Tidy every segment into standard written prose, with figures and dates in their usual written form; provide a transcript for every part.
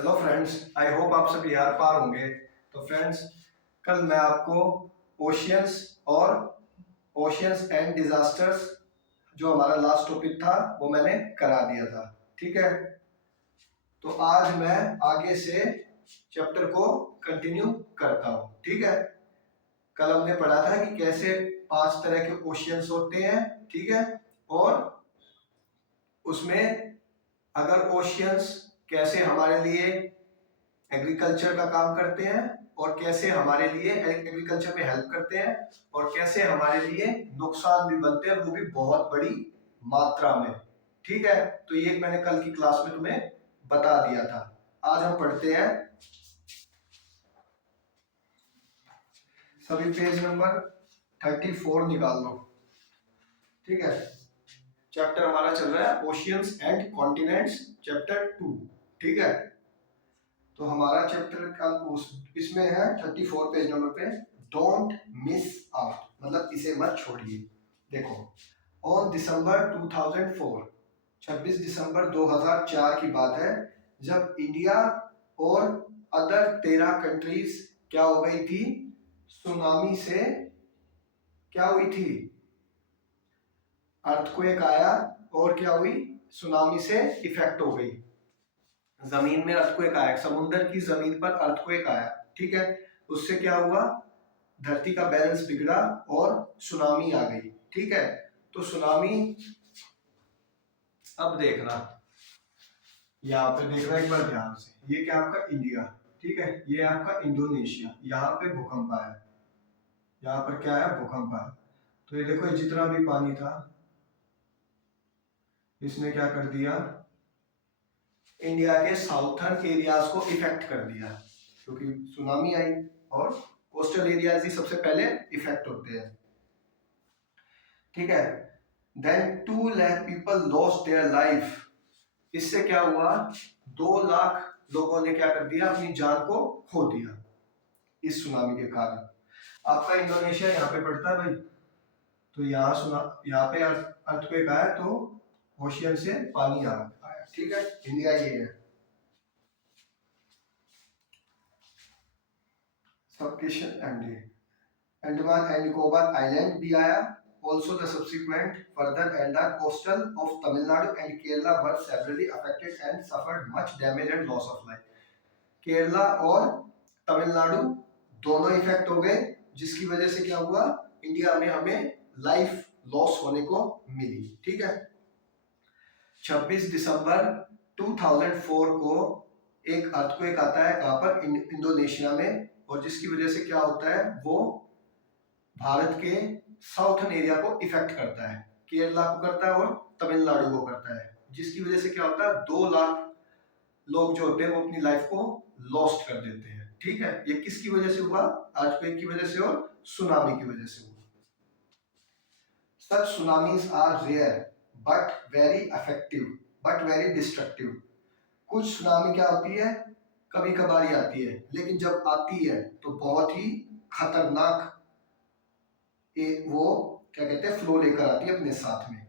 Hello friends, I hope आप सभी यार पार होंगे। तो फ्रेंड्स, कल मैं आपको ओशियंस और ओशियंस एंड डिजास्टर्स जो हमारा लास्ट टॉपिक था वो मैंने करा दिया था। ठीक है, तो आज मैं आगे से चैप्टर को कंटिन्यू करता हूँ। ठीक है, कल हमने पढ़ा था कि कैसे 5 तरह के ओशियंस होते हैं। ठीक है, और उसमें अगर ओशियंस कैसे हमारे लिए एग्रीकल्चर का काम करते हैं और कैसे हमारे लिए एग्रीकल्चर में हेल्प करते हैं और कैसे हमारे लिए नुकसान भी बनते हैं, वो भी बहुत बड़ी मात्रा में। ठीक है, तो ये मैंने कल की क्लास में तुम्हें बता दिया था। आज हम पढ़ते हैं, सभी पेज नंबर 34 निकाल लो। ठीक है, चैप्टर हमारा चल रहा है ओशियंस एंड कॉन्टिनेंट्स, चैप्टर 2। ठीक है, तो हमारा चैप्टर का इसमें है 34 पेज नंबर पे, डोंट मिस आउट, मतलब इसे मत छोड़िए। देखो, ऑन दिसंबर 2004, 26 दिसंबर 2004 की बात है, जब इंडिया और अदर 13 कंट्रीज क्या हो गई थी, सुनामी से क्या हुई थी, अर्थक्वेक आया और क्या हुई, सुनामी से इफेक्ट हो गई। जमीन में अर्थक्वेक आया, समुद्र की जमीन पर अर्थक्वेक आया। ठीक है, उससे क्या हुआ, धरती का बैलेंस बिगड़ा और सुनामी आ गई। ठीक है, तो सुनामी, अब देखना, यहाँ पे देखना एक बार ध्यान से, ये क्या आपका इंडिया, ठीक है, ये आपका इंडोनेशिया, यहाँ पे भूकंप आया, यहाँ पर क्या है, भूकंप आया। तो ये देखो, ये जितना भी पानी था इसने क्या कर दिया, इंडिया के साउथर्न एरियाज को इफेक्ट कर दिया, क्योंकि सुनामी आई और कोस्टल एरियाज ही सबसे पहले इफेक्ट होते हैं। ठीक है, then 2 lakh people lost their life, इससे क्या हुआ, 2 लाख लोगों ने क्या कर दिया, अपनी जान को खो दिया इस सुनामी के कारण। आपका इंडोनेशिया यहाँ पे पड़ता है भाई, तो यहाँ पे अर्थक्वेक आया तो ओशियन से पानी आया। ठीक है, इंडिया ये है, सबकेशन अंडमान एंड निकोबार आइलैंड भी आया। Also the subsequent further and the coastal of Tamil Nadu and Kerala were severely affected and suffered much damage and loss of life. Kerala और तमिलनाडु दोनों इफेक्ट हो गए, जिसकी वजह से क्या हुआ, इंडिया में हमें लाइफ लॉस होने को मिली। ठीक है, 26 दिसंबर 2004 को एक अर्थक्वेक आता है, कहां पर, इंडोनेशिया में, और जिसकी वजह से क्या होता है, वो भारत के साउथर्न एरिया को इफेक्ट करता है, केरला को करता है और तमिलनाडु को करता है, जिसकी वजह से क्या होता है, 2 लाख लोग जो होते हैं वो अपनी लाइफ को लॉस्ट कर देते हैं। ठीक है, ये किसकी वजह से हुआ, अर्थक्वेक की वजह से और सुनामी की वजह से हुआ। Such tsunamis are rare but very effective but very destructive. कुछ सुनामी क्या होती है, कभी कभार ही आती है, लेकिन जब आती है तो बहुत ही खतरनाक वो क्या कहते हैं, फ्लो लेकर आती है अपने साथ में।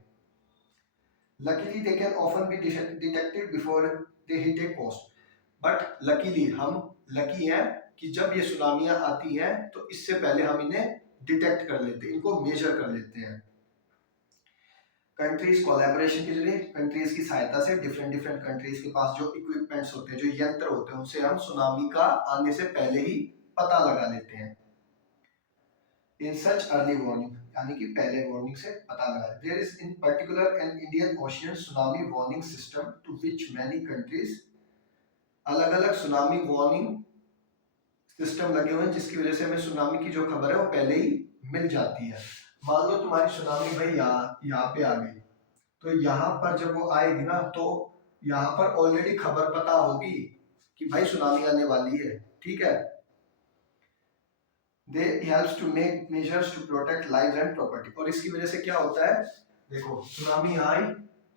Luckily they can often be detected before they hit a coast. But luckily हम लकी हैं कि जब ये सुनामियां आती हैं तो इससे पहले हम इन्हें डिटेक्ट कर लेते हैं, इनको मेजर कर लेते हैं। कंट्रीज कोलैबोरेशन के जरिए, कंट्रीज की सहायता से, डिफरेंट डिफरेंट कंट्रीज के पास जो इक्विपमेंट्स होते हैं, जो यंत्र होते हैं, उनसे हम सुनामी का आने से पहले ही पता लगा लेते हैं। इन सच अर्ली वार्निंग, यानी कि पहले वार्निंग से पता लगा। There is in particular an Indian Ocean tsunami warning system to which many countries, अलग अलग सुनामी वार्निंग सिस्टम लगे हुए हैं, जिसकी वजह से हमें सुनामी की जो खबर है वो पहले ही मिल जाती है। मान लो तुम्हारी सुनामी भाई यहाँ पे आ गई, तो यहाँ पर जब वो आएगी ना, तो यहाँ पर ऑलरेडी खबर पता होगी कि भाई सुनामी आने वाली है। ठीक है, they helps to make measures to protect lives and property, और इसकी वजह से क्या होता है, देखो सुनामी आई,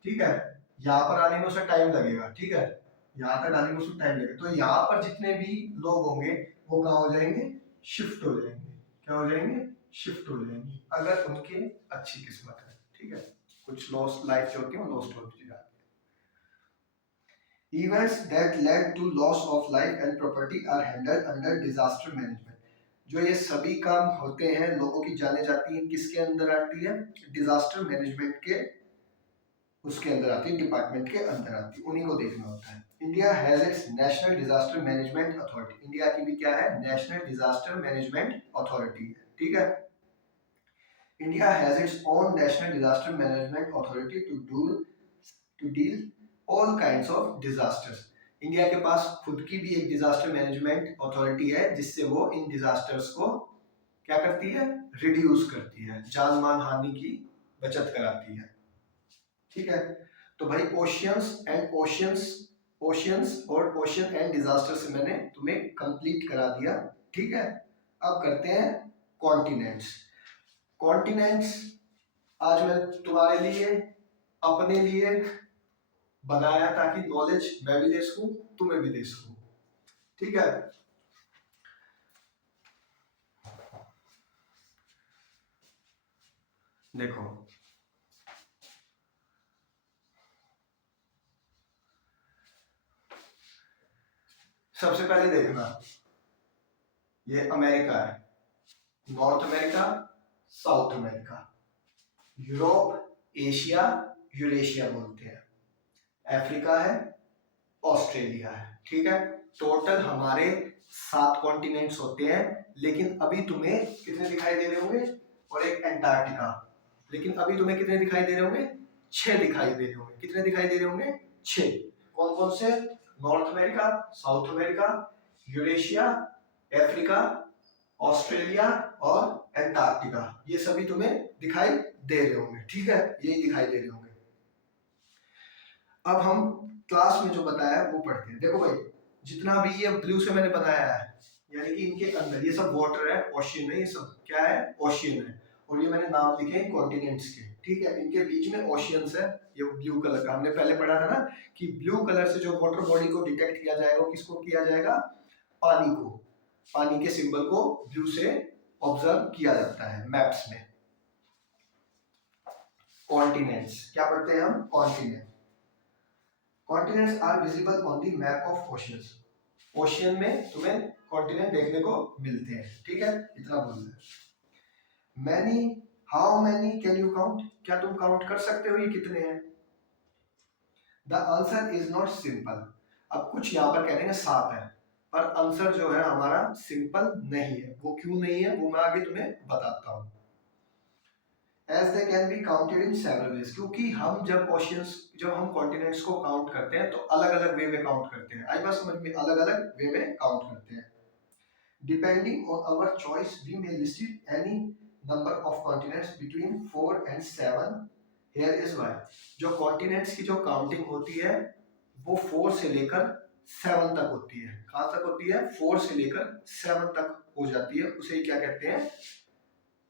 ठीक है, यहाँ पर आने में उसे टाइम लगेगा, ठीक है, यहाँ तक आने में उसे टाइम लगेगा, तो यहाँ पर जितने भी लोग होंगे वो कहाँ हो जाएंगे, शिफ्ट हो जाएंगे। क्या हो जाएंगे, शिफ्ट हो जाएंगे, अगर उनकी अच्छी किस्मत है। ठीक है, कुछ लॉस लाइफ जो होती है वो लॉस्ट होती जाती Events that led to loss of life and property are handled under disaster management. जो ये सभी काम होते हैं, लोगों की जाने जाती हैं, किसके अंदर आती है? डिजास्टर मैनेजमेंट के उसके अंदर आती है, डिपार्टमेंट के अंदर आती है, उन्हीं को देखना होता है। India has it's national disaster management authority. India की भी क्या है? नेशनल डिजास्टर मैनेजमेंट अथॉरिटी है, ठीक है। India has its own national disaster management authority to deal all kinds of disasters. India के पास खुद की भी एक डिजास्टर मैनेजमेंट अथॉरिटी है, जिससे वो इन डिजास्टर्स को क्या करती है? रिड्यूस करती है, जान मान हानि की बचत कराती है, ठीक है। तो भाई ओशियंस और ओशियन एंड डिजास्टर से मैंने तुम्हें कंप्लीट करा दिया, ठीक है। अब करते हैं कॉन्टिनेंट्स। कॉन्टिनेंट्स आज मैं तुम्हारे लिए, अपने लिए बनाया ताकि नॉलेज मैं भी दे सकूं, तुम्हें भी दे सकूं, ठीक है। देखो, सबसे पहले देखना, ये अमेरिका है, north America, south America, Europe, Asia, Eurasia बोलते हैं, अफ्रीका है, ऑस्ट्रेलिया है, ठीक है। टोटल हमारे 7 कॉन्टिनेंट्स होते हैं, लेकिन अभी तुम्हें कितने दिखाई दे रहे होंगे? और एक एंटार्क्टिका। लेकिन अभी तुम्हें कितने दिखाई दे रहे होंगे? 6 दिखाई दे रहे होंगे। कितने दिखाई दे रहे होंगे? 6। कौन कौन से? North America, south America, Eurasia, Africa, Australia और एंटार्क्टिका। ये सभी तुम्हें दिखाई दे रहे होंगे, ठीक है, यही दिखाई दे रहे होंगे। अब हम क्लास में जो बताया वो पढ़ते हैं। देखो भाई, जितना भी ये ब्लू से मैंने बनाया है, यानी कि इनके अंदर ये सब वाटर है, ओशियन है, ये सब क्या है? ओशियन है। और ये मैंने नाम लिखे हैं कॉन्टिनेंट्स के, ठीक है। इनके बीच में ओशियंस है, ये ब्लू कलर का हमने पहले पढ़ा था ना, कि ब्लू कलर से जो वाटर बॉडी को डिटेक्ट किया जाएगा, वो किसको किया जाएगा? पानी को। पानी के सिंबल को ब्लू से ऑब्जर्व किया जाता है मैप्स में। कॉन्टिनेंट्स क्या पढ़ते हैं हम? Continent. Continents are visible on the map of oceans. Ocean में तुम्हें कॉन्टिनेंट देखने को मिलते हैं, ठीक है, इतना बोलना है। Many, how many can you count? क्या तुम काउंट कर सकते हो ये कितने हैं? The answer is not simple. अब कुछ यहाँ पर कह देंगे 7 है, पर आंसर जो है हमारा सिंपल नहीं है। वो क्यों नहीं है वो मैं आगे तुम्हें बताता हूँ। As they can be counted in several ways, क्योंकि हम जब हम कॉन्टिनेंट्स को काउंट करते हैं तो अलग अलग वे में काउंट करते हैं। आई बात समझ में? अलग अलग वे में काउंट करते हैं। Depending on our choice we may list any number of continents between 4 and 7। Here is why. जो कॉन्टिनेंट्स की जो काउंटिंग होती है वो 4 से लेकर 7 तक होती है। कहाँ तक होती है? 4 से लेकर 7 तक हो जाती है। उसे क्या कहते हैं?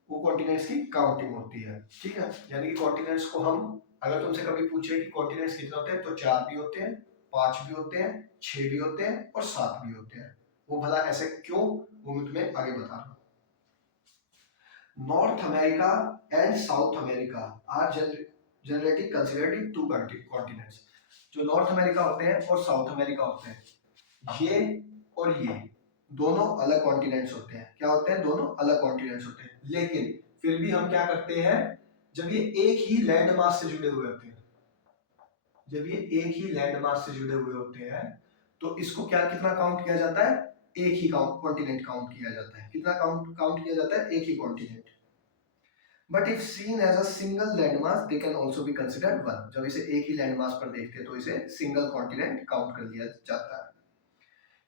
वो कॉन्टिनेंट्स की काउंटिंग होती है, ठीक है। यानी कि कॉन्टिनेंट्स को हम, अगर तुमसे कभी पूछे कि कॉन्टिनेंट्स कितने होते हैं, तो 4 भी होते हैं, 5 भी होते हैं, 6 भी होते हैं और 7 भी होते हैं। वो भला ऐसे क्यों, वो मैं तुम्हें आगे बता रहा हूँ। North America and South America are generally considered two continents. जो नॉर्थ अमेरिका होते हैं और साउथ अमेरिका होते हैं, ये और ये दोनों अलग कॉन्टिनेंट्स होते हैं। क्या होते हैं? दोनों अलग कॉन्टिनेंट्स होते हैं, लेकिन फिर भी हम क्या करते हैं, जब ये एक ही लैंड मास से जुड़े हुए होते हैं, जब ये एक ही लैंड मास से जुड़े हुए होते हैं, तो इसको क्या, कितना काउंट किया जाता है? एक ही कॉन्टिनेंट काउंट किया जाता है। कितना काउंट किया जाता है? एक ही continent. But if seen as a single landmass they can also be considered one. जब इसे एक ही लैंडमास पर देखते हैं तो इसे सिंगल कॉन्टिनेंट काउंट कर लिया जाता है।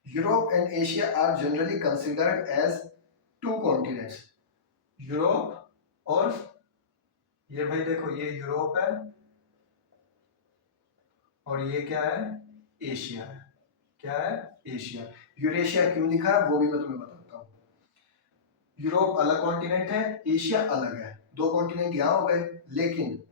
Europe and Asia are generally considered as 2 continents. Europe और ये भाई देखो, ये यूरोप है और ये क्या है? एशिया है। क्या है? एशिया। यूरेशिया क्यों लिखा वो भी मैं तुम्हें बताता हूँ। यूरोप अलग कॉन्टिनेंट है, एशिया अलग है, 2 कॉन्टिनेंट यहाँ हो गए। लेकिन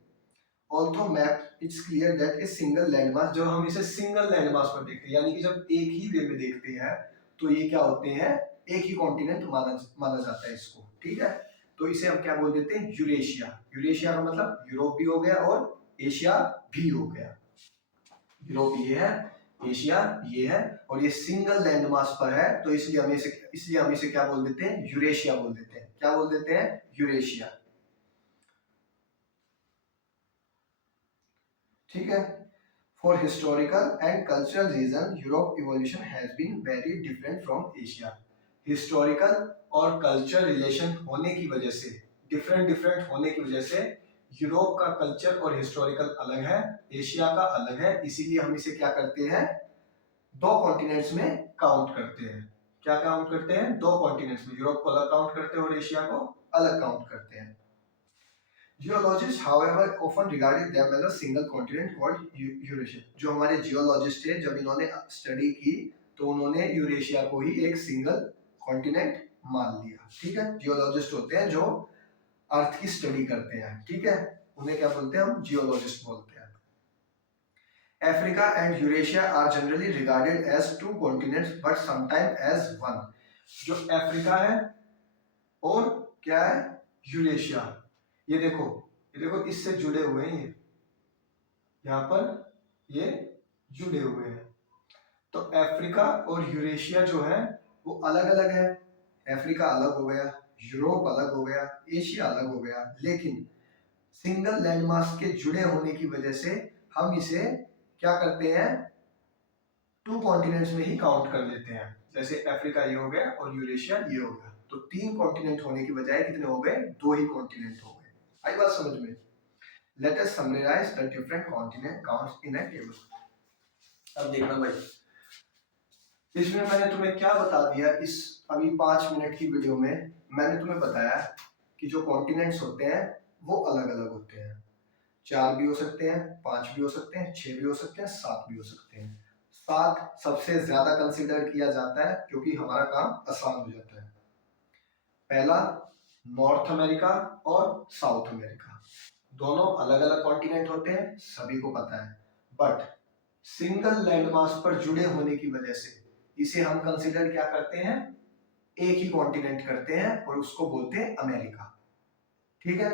although map it's clear that a single landmass, जब हम इसे सिंगल लैंडमास पर देखते हैं, यानी कि जब एक ही वे में देखते हैं, तो ये क्या होते हैं? एक ही कॉन्टिनेंट माना जाता है इसको, ठीक है। तो इसे हम क्या बोल देते हैं? यूरेशिया। यूरेशिया का मतलब यूरोप भी हो गया और एशिया भी हो गया। यूरोप ये है, एशिया ये है, और ये सिंगल लैंड मास पर है, तो इसलिए हम इसे क्या बोल देते हैं, यूरेशिया बोल देते हैं। क्या बोल देते हैं, यूरेशिया। ठीक है। For historical and cultural reason Europe evolution has been very different from Asia. Historical और कल्चर रिलेशन होने की वजह से, डिफरेंट डिफरेंट होने की वजह से यूरोप का कल्चर और हिस्टोरिकल अलग है, एशिया का अलग है, इसीलिए हम इसे क्या करते हैं, दो कॉन्टिनेंट्स में काउंट करते हैं। क्या काउंट करते हैं, दो कॉन्टिनेंट्स में, यूरोप को अलग काउंट करते हैं और एशिया को अलग काउंट करते हैं। Geologists, however, often regarded them as a single continent called Eurasia. जो हमारे जियोलॉजिस्ट थे, जब इन्होंने स्टडी की तो उन्होंने यूरेशिया को ही एक सिंगल कॉन्टिनेंट मान लिया। ठीक है, जियोलॉजिस्ट होते हैं जो अर्थ की स्टडी करते हैं। ठीक है, उन्हें क्या बोलते हैं, हम जियोलॉजिस्ट बोलते हैं। Africa and Eurasia are generally regarded as two continents, but sometimes as one. जो अफ्रीका है और क्या है, यूरेशिया, ये देखो इससे जुड़े हुए हैं, ये यहाँ पर ये जुड़े हुए हैं। तो अफ्रीका और यूरेशिया जो है वो अलग अलग है। अफ्रीका अलग हो गया, यूरोप अलग हो गया, एशिया अलग हो गया, लेकिन सिंगल लैंडमास के जुड़े होने की वजह से हम इसे क्या करते हैं, टू कॉन्टिनेंट्स में ही काउंट कर लेते हैं। जैसे अफ्रीका ये हो गया और यूरेशिया ये हो गया, तो तीन कॉन्टिनेंट होने की बजाय कितने हो गए, दो ही कॉन्टिनेंट हो गए। आई बात समझ में? Let us summarise the different continent counts in a table. अब देखना भाई, इसमें मैंने तुम्हें क्या बता दिया, इस अभी 5 मिनट की वीडियो में मैंने तुम्हें बताया कि जो कॉन्टिनेंट्स होते हैं वो अलग अलग होते हैं। 4 भी हो सकते हैं, 5 भी हो सकते हैं, 6 भी हो सकते हैं, 7 भी हो सकते हैं। 7 सबसे ज्यादा कंसिडर किया जाता है क्योंकि हमारा काम आसान हो जाता है। पहला, नॉर्थ अमेरिका और साउथ अमेरिका, दोनों अलग अलग कॉन्टिनेंट होते हैं, सभी को पता है, बट सिंगल लैंडमास पर जुड़े होने की वजह से इसे हम कंसिडर क्या करते हैं, एक ही कॉन्टिनेंट करते हैं और उसको बोलते हैं अमेरिका। ठीक है,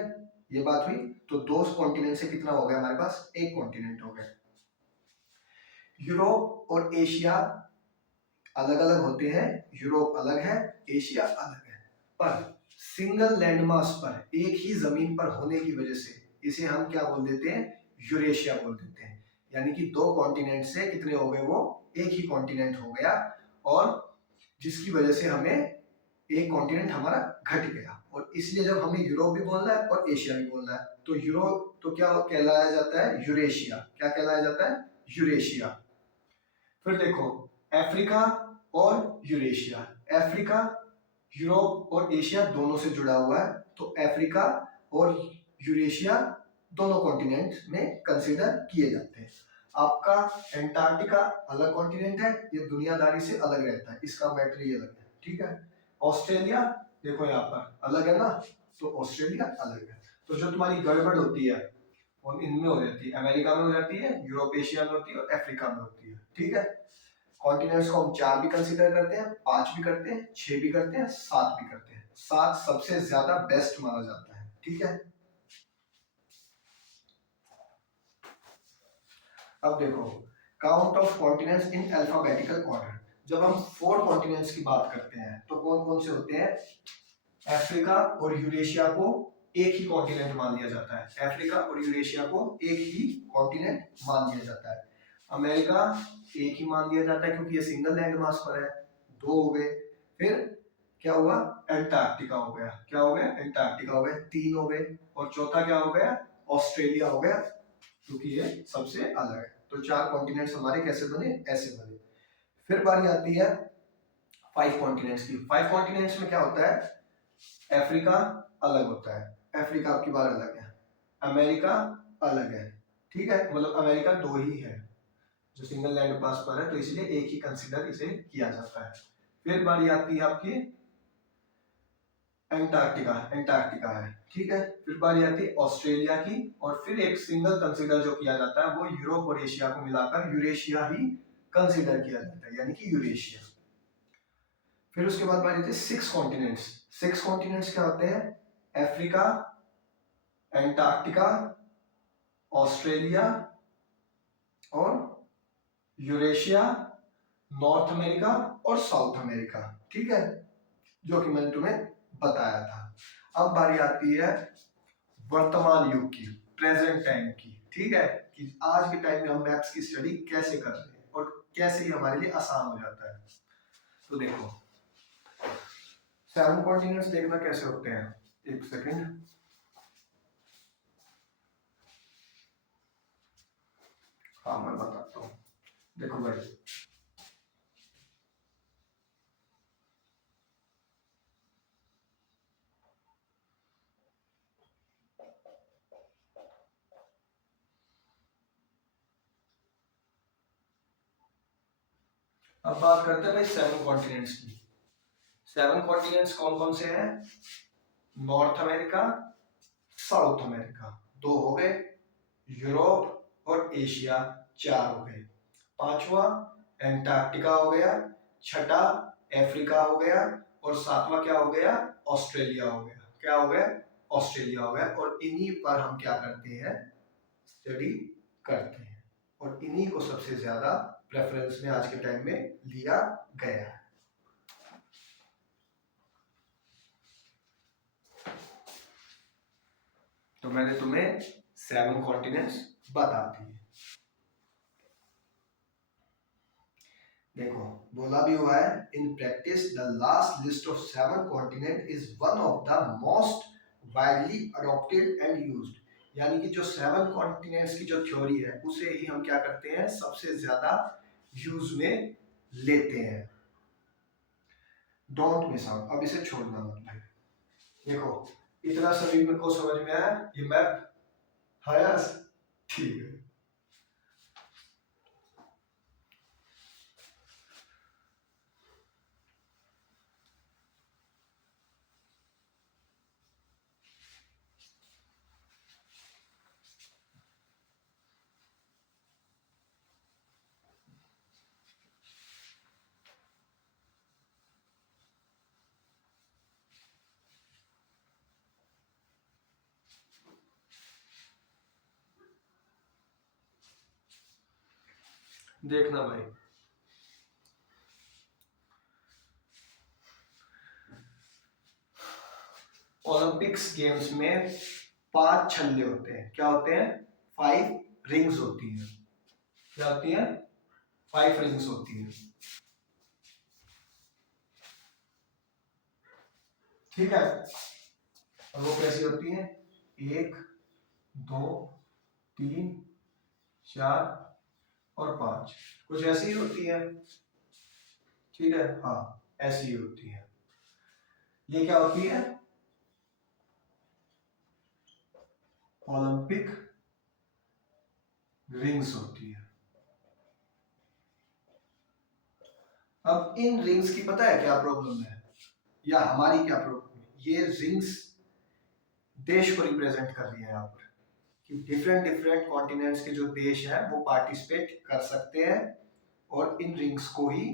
ये बात हुई। तो दो कॉन्टिनेंट से कितना हो गया हमारे पास, एक कॉन्टिनेंट हो गया। यूरोप और एशिया अलग अलग होते हैं, यूरोप अलग है, एशिया अलग है, पर सिंगल लैंडमास पर एक ही जमीन पर होने की वजह से इसे हम क्या बोल देते हैं, यूरेशिया बोल देते हैं। यानी कि दो कॉन्टिनेंट से कितने हो गए, वो एक ही कॉन्टिनेंट हो गया, और जिसकी वजह से हमें एक कॉन्टिनेंट हमारा घट गया। और इसलिए जब हमें यूरोप भी बोलना है और एशिया भी बोलना है तो यूरोप तो क्या कहलाया जाता है, यूरेशिया। क्या कहलाया जाता है, यूरेशिया। फिर देखो, अफ्रीका और यूरेशिया, अफ्रीका यूरोप और एशिया दोनों से जुड़ा हुआ है, तो अफ्रीका और यूरेशिया दोनों कॉन्टिनेंट में कंसीडर किए जाते हैं। आपका एंटार्क्टिका अलग कॉन्टिनेंट है, ये दुनियादारी से अलग रहता है, इसका मैटर ही अलग है। ठीक है, ऑस्ट्रेलिया देखो यहाँ पर अलग है ना, तो ऑस्ट्रेलिया अलग है। तो जो तुम्हारी गड़बड़ होती है वो इनमें हो जाती है, अमेरिका में हो जाती है, यूरोप एशिया में होती है और अफ्रीका में होती है। ठीक है, कॉन्टिनेंट्स को हम 4 भी कंसीडर करते हैं, 5 भी करते हैं, 6 भी करते हैं, 7 भी करते हैं। 7 सबसे ज्यादा बेस्ट माना जाता है। ठीक है, अब देखो, count of continents in alphabetical order. जब हम 4 कॉन्टिनेंट्स की बात करते हैं तो कौन कौन से होते हैं, अफ्रीका और यूरेशिया को एक ही कॉन्टिनेंट मान लिया जाता है, अफ्रीका और यूरेशिया को एक ही कॉन्टिनेंट मान लिया जाता है। अमेरिका एक ही मान लिया जाता है क्योंकि ये सिंगल लैंड मास पर है, 2 हो गए। फिर क्या हुआ, एंटार्क्टिका हो गया, क्या हो गया, एंटार्क्टिका हो गया, 3 हो गए। और चौथा क्या हो गया, ऑस्ट्रेलिया हो गया, क्योंकि ये सबसे अलग है। तो 4 कॉन्टिनेंट्स हमारे कैसे बने, ऐसे बने। फिर बारी आती है 5 कॉन्टिनेंट्स की। 5 कॉन्टिनेंट्स में क्या होता है, अफ्रीका अलग होता है, अफ्रीका आपकी बार अलग है, अमेरिका अलग है। ठीक है, मतलब अमेरिका 2 ही है जो सिंगल लैंड पास पर है, तो इसलिए एक ही कंसीडर इसे किया जाता है। फिर बारी आती है आपकी एंटार्क्टिका, एंटार्क्टिका है। ठीक है, फिर बारी आती है ऑस्ट्रेलिया की, और फिर एक सिंगल कंसीडर जो किया जाता है वो यूरोप और एशिया को मिलाकर यूरेशिया ही कंसीडर किया जाता है, यानी कि यूरेशिया। फिर उसके बाद बारी आती है 6 कॉन्टिनेंट्स। 6 कॉन्टिनेंट्स क्या होते हैं, अफ्रीका, एंटार्क्टिका, ऑस्ट्रेलिया और यूरेशिया, नॉर्थ अमेरिका और साउथ अमेरिका। ठीक है, जो कि मैंने तुम्हें बताया था। अब बारी आती है वर्तमान युग की, प्रेजेंट टाइम की। ठीक है, कि आज के टाइम में हम मैप्स की स्टडी कैसे कर रहे हैं और कैसे ये हमारे लिए आसान हो जाता है। तो देखो, 7 कॉन्टिनेंट्स देखना कैसे होते हैं। एक सेकंड, हाँ मैं बताता हूँ। देखो भाई, अब बात करते हैं भाई 7 कॉन्टिनेंट्स की। 7 कॉन्टिनेंट्स कौन कौन से हैं? नॉर्थ अमेरिका, साउथ अमेरिका 2 हो गए, यूरोप और एशिया 4 हो गए, पांचवा एंटार्क्टिका हो गया, छठा अफ्रीका हो गया और सातवां क्या हो गया? ऑस्ट्रेलिया हो गया। क्या हो गया? ऑस्ट्रेलिया हो गया। और इन्हीं पर हम क्या करते हैं? स्टडी करते हैं और इन्हीं को सबसे ज्यादा प्रेफरेंस में आज के टाइम में लिया गया है। तो मैंने तुम्हें 7 कॉन्टिनेंट्स बता दिए। देखो, बोला भी हुआ है, in practice the last list of 7 continent is one of the most widely adopted and used. यानी कि जो 7 कॉन्टिनेंट्स की जो थ्योरी है उसे ही हम क्या करते हैं? सबसे ज्यादा यूज में लेते हैं। डोंट मिस आउट, अब इसे छोड़ना मत भाई। देखो, इतना सभी को समझ में आया ये मैप? हाँ, ठीक है। देखना भाई, ओलंपिक्स गेम्स में 5 छल्ले होते हैं। क्या होते हैं? 5 रिंग्स होती हैं। क्या होती हैं? 5 रिंग्स होती हैं। ठीक है, और वो कैसी होती हैं? 1, 2, 3, 4 और 5, कुछ ऐसी ही होती है। ठीक है, हाँ ऐसी ही होती है। ये क्या होती है? ओलंपिक रिंग्स होती है। अब इन रिंग्स की पता है क्या प्रॉब्लम है, या हमारी क्या प्रॉब्लम है? ये रिंग्स देश को रिप्रेजेंट कर रही है यहाँ पर, कि डिफरेंट डिफरेंट कॉन्टिनेंट्स के जो देश हैं वो पार्टिसिपेट कर सकते हैं और इन रिंग्स को ही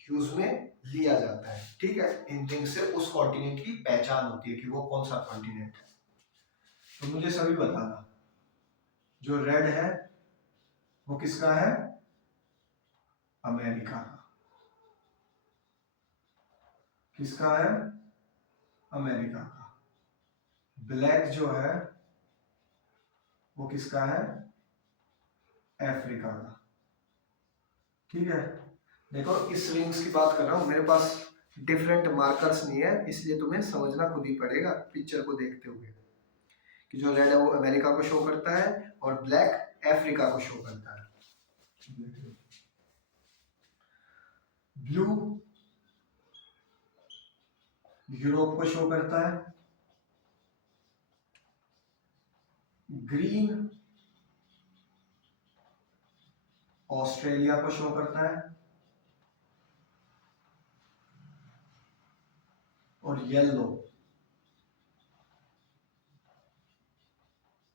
यूज में लिया जाता है। ठीक है, इन रिंग्स से उस कॉन्टिनेंट की पहचान होती है कि वो कौन सा कॉन्टिनेंट है। तो मुझे सभी बताना, जो रेड है वो किसका है? अमेरिका का। किसका है? अमेरिका का। ब्लैक जो है वो किसका है? अफ्रीका का। ठीक है, देखो इस रिंग्स की बात कर रहा हूं, मेरे पास डिफरेंट मार्कर्स नहीं है, इसलिए तुम्हें समझना खुद ही पड़ेगा पिक्चर को देखते हुए, कि जो रेड है वो अमेरिका को शो करता है और ब्लैक अफ्रीका को शो करता है। ब्लू यूरोप को शो करता है, ग्रीन ऑस्ट्रेलिया को शो करता है और येलो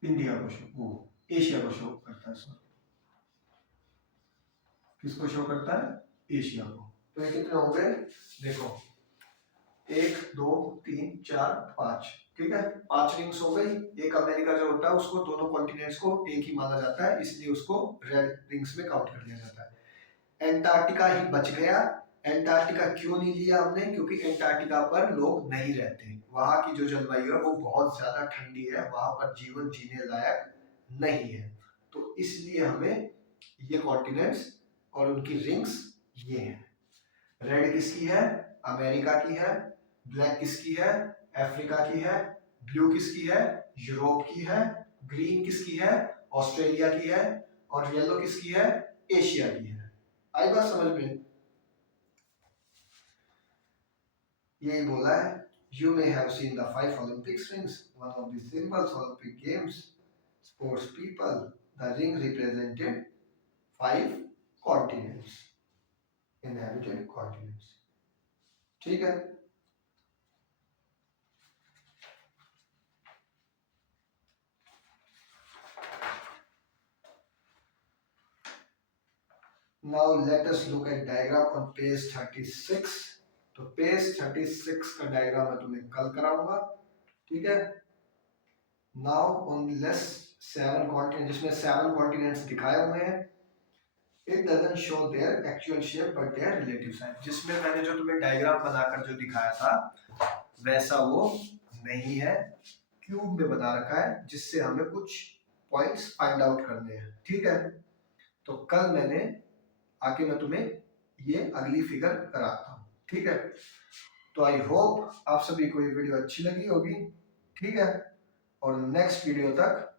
इंडिया को शो, वो एशिया को शो करता है। सॉरी, किसको शो करता है? एशिया को। तो ये कितने हो गए? देखो, 1, 2, 3, 4, 5। ठीक है, 5 रिंग्स हो गई। एक अमेरिका जो होता है उसको दोनों कॉन्टिनेंट्स को एक ही माना जाता है, इसलिए उसको रेड रिंग्स में काउंट कर लिया जाता है। एंटार्क्टिका ही बच गया। एंटार्क्टिका क्यों नहीं लिया हमने? क्योंकि एंटार्क्टिका पर लोग नहीं रहते, वहां की जो जलवायु है वो बहुत ज्यादा ठंडी है, वहां पर जीवन जीने लायक नहीं है। तो इसलिए हमें ये कॉन्टिनेंट्स और उनकी रिंग्स ये हैं। रेड किसकी है? अमेरिका की है। ब्लैक किसकी है? अफ्रीका की है। ब्लू किसकी है? यूरोप की है। ग्रीन किसकी है? ऑस्ट्रेलिया की है। और येलो किसकी है? एशिया की है। आई बात समझ में? यही बोला है, you may have seen the 5 Olympic rings, one of the symbols of Olympic Games. Sports people, the ring represented 5 continents, inhabited continents. ठीक है। Now let us look at diagram on page 36. तो पेज 36 का diagram मैं तुम्हें कल कराऊंगा, ठीक है। नाउ ऑन लिस्ट 7 कॉन्टिनेंट, जिसमें 7 कॉन्टिनेंट्स दिखाए हुए हैं। It doesn't show their actual shape but there relative size, जिसमें मैंने जो तुम्हें डायग्राम बनाकर जो दिखाया था वैसा वो नहीं है, क्यूब में बना रखा है, जिससे हमें कुछ पॉइंट्स फाइंड आउट करने हैं, ठीक है। तो कल आके मैं तुम्हें ये अगली फिगर कराता हूँ, ठीक है। तो आई होप आप सभी को ये वीडियो अच्छी लगी होगी, ठीक है। और नेक्स्ट वीडियो तक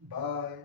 बाय।